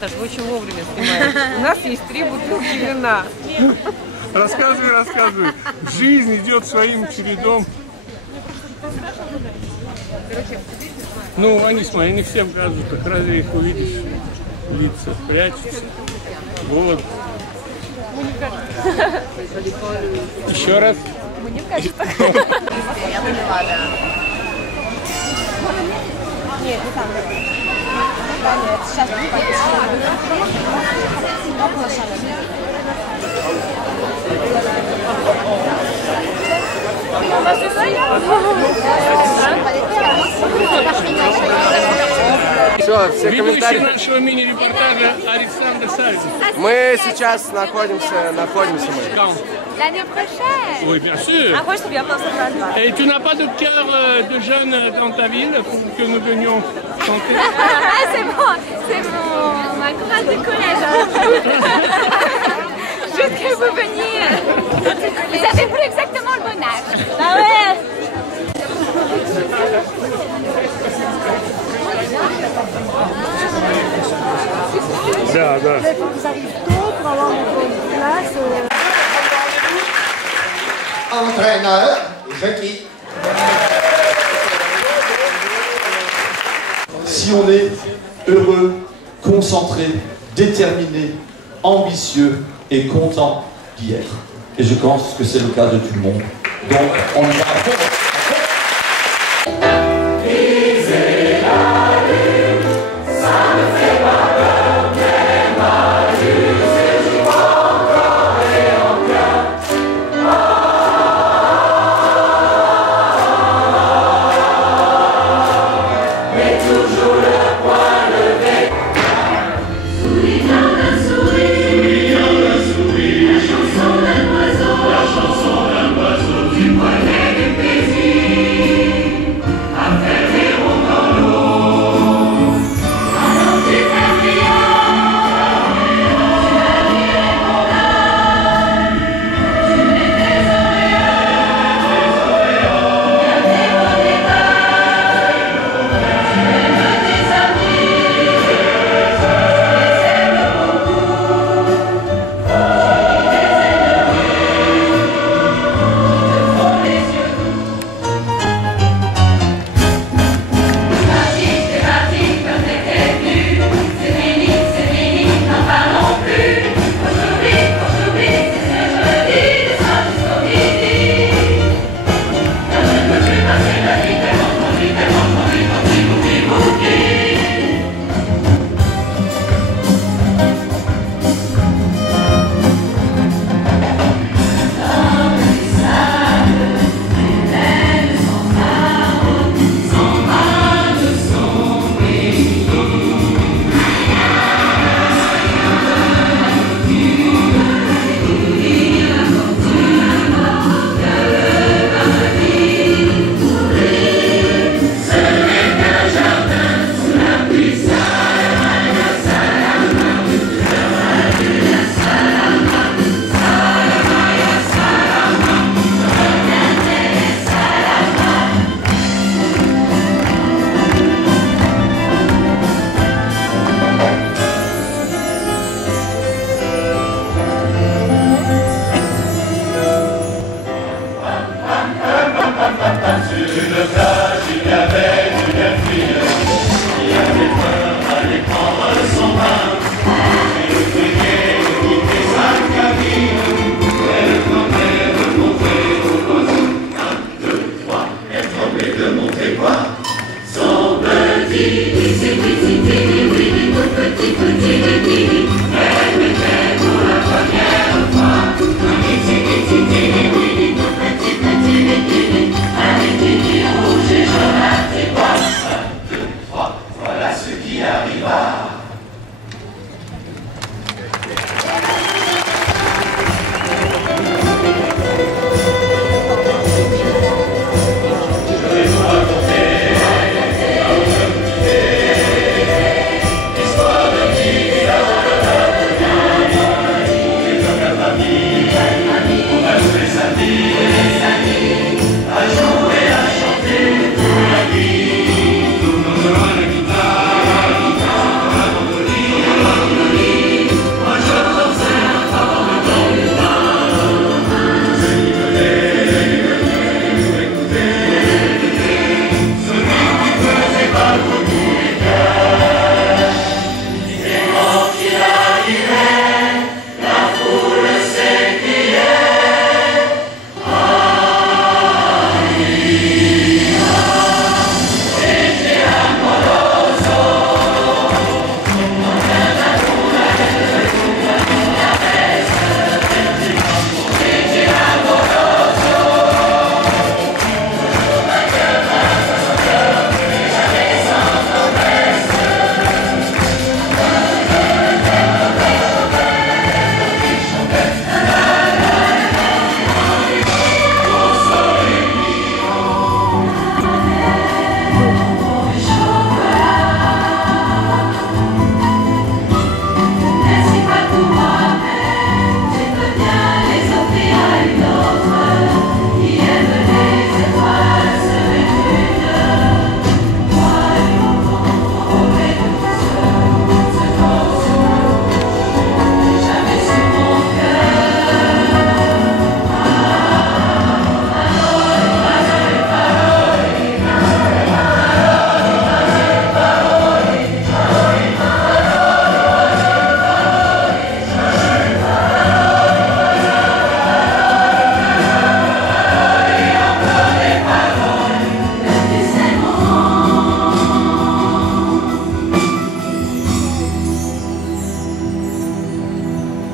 Вы очень вовремя снимаете. У нас есть 3 бутылки вина. Рассказывай, рассказывай. Жизнь идет своим чередом. Ну, они, смотри, не всем кажут, как разве их увидишь, лица прячутся. Вот. Еще раз. Мне кажется. Нет, не там. Да, нет, сейчас не Все комментарии. Нашего мини-репортажа Александр Савин. Мы сейчас находимся мы. L'année prochaine. Oui, bien sûr. Après, je suis bien dans ce Et tu n'as pas de cœur de jeune dans ta ville pour que nous venions chanter? Ah, c'est ma chorale de collège. Juste que vous veniez. Vous avez plus exactement le bon âge. Ah ouais. Да, да. Entraîneur, Jackie. Si on est heureux, concentré, déterminé, ambitieux et content d'y être, et je pense que c'est le cas de tout le monde, donc on y va à fond.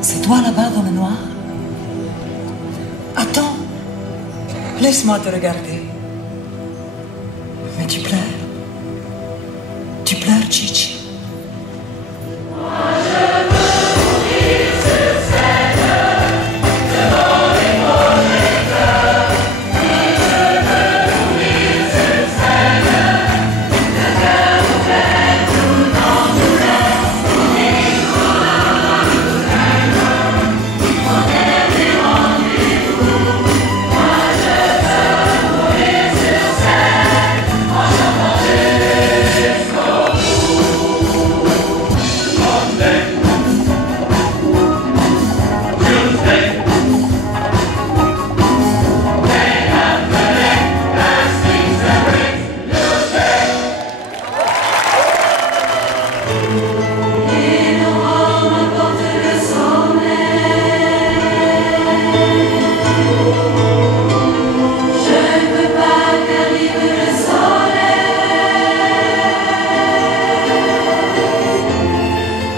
C'est toi là-bas dans le noir? Attends, laisse-moi te regarder. Mais tu pleures. Tu pleures, Chichi.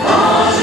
Quand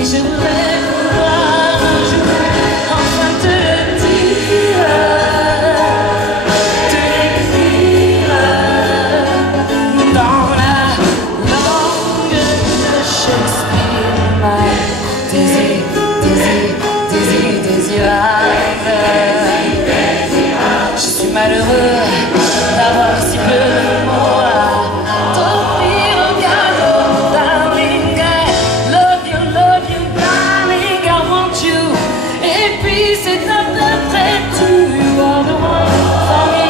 Et je voudrais pouvoir un jour enfin te dire, te l'écrire dans la langue de Shakespeare. My désir, désir, désir, désirable. Je suis malheureux d'avoir si peu de mots à t'offrir en cadeau, darling. I love you, darling, I want you. Et puis c'est top d'après tout. You are the one for me,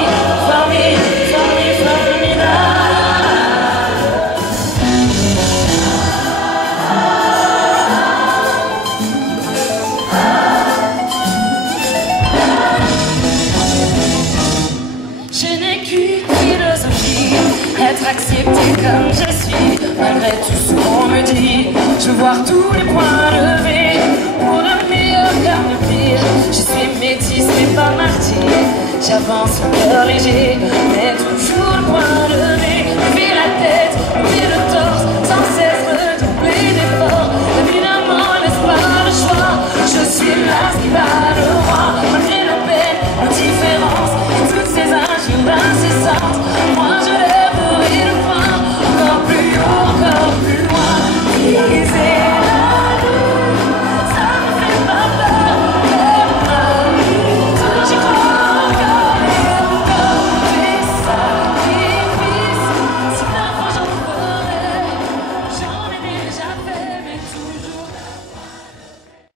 for me, for me, for me now. Je n'ai qu'une philosophie, être accepté comme je suis. Malgré tout ce qu'on me dit, je veux voir tous les points levés. Pour le meilleur comme le pire, je suis métisse mais pas martyr. J'avance le cœur léger, mais toujours le point levé.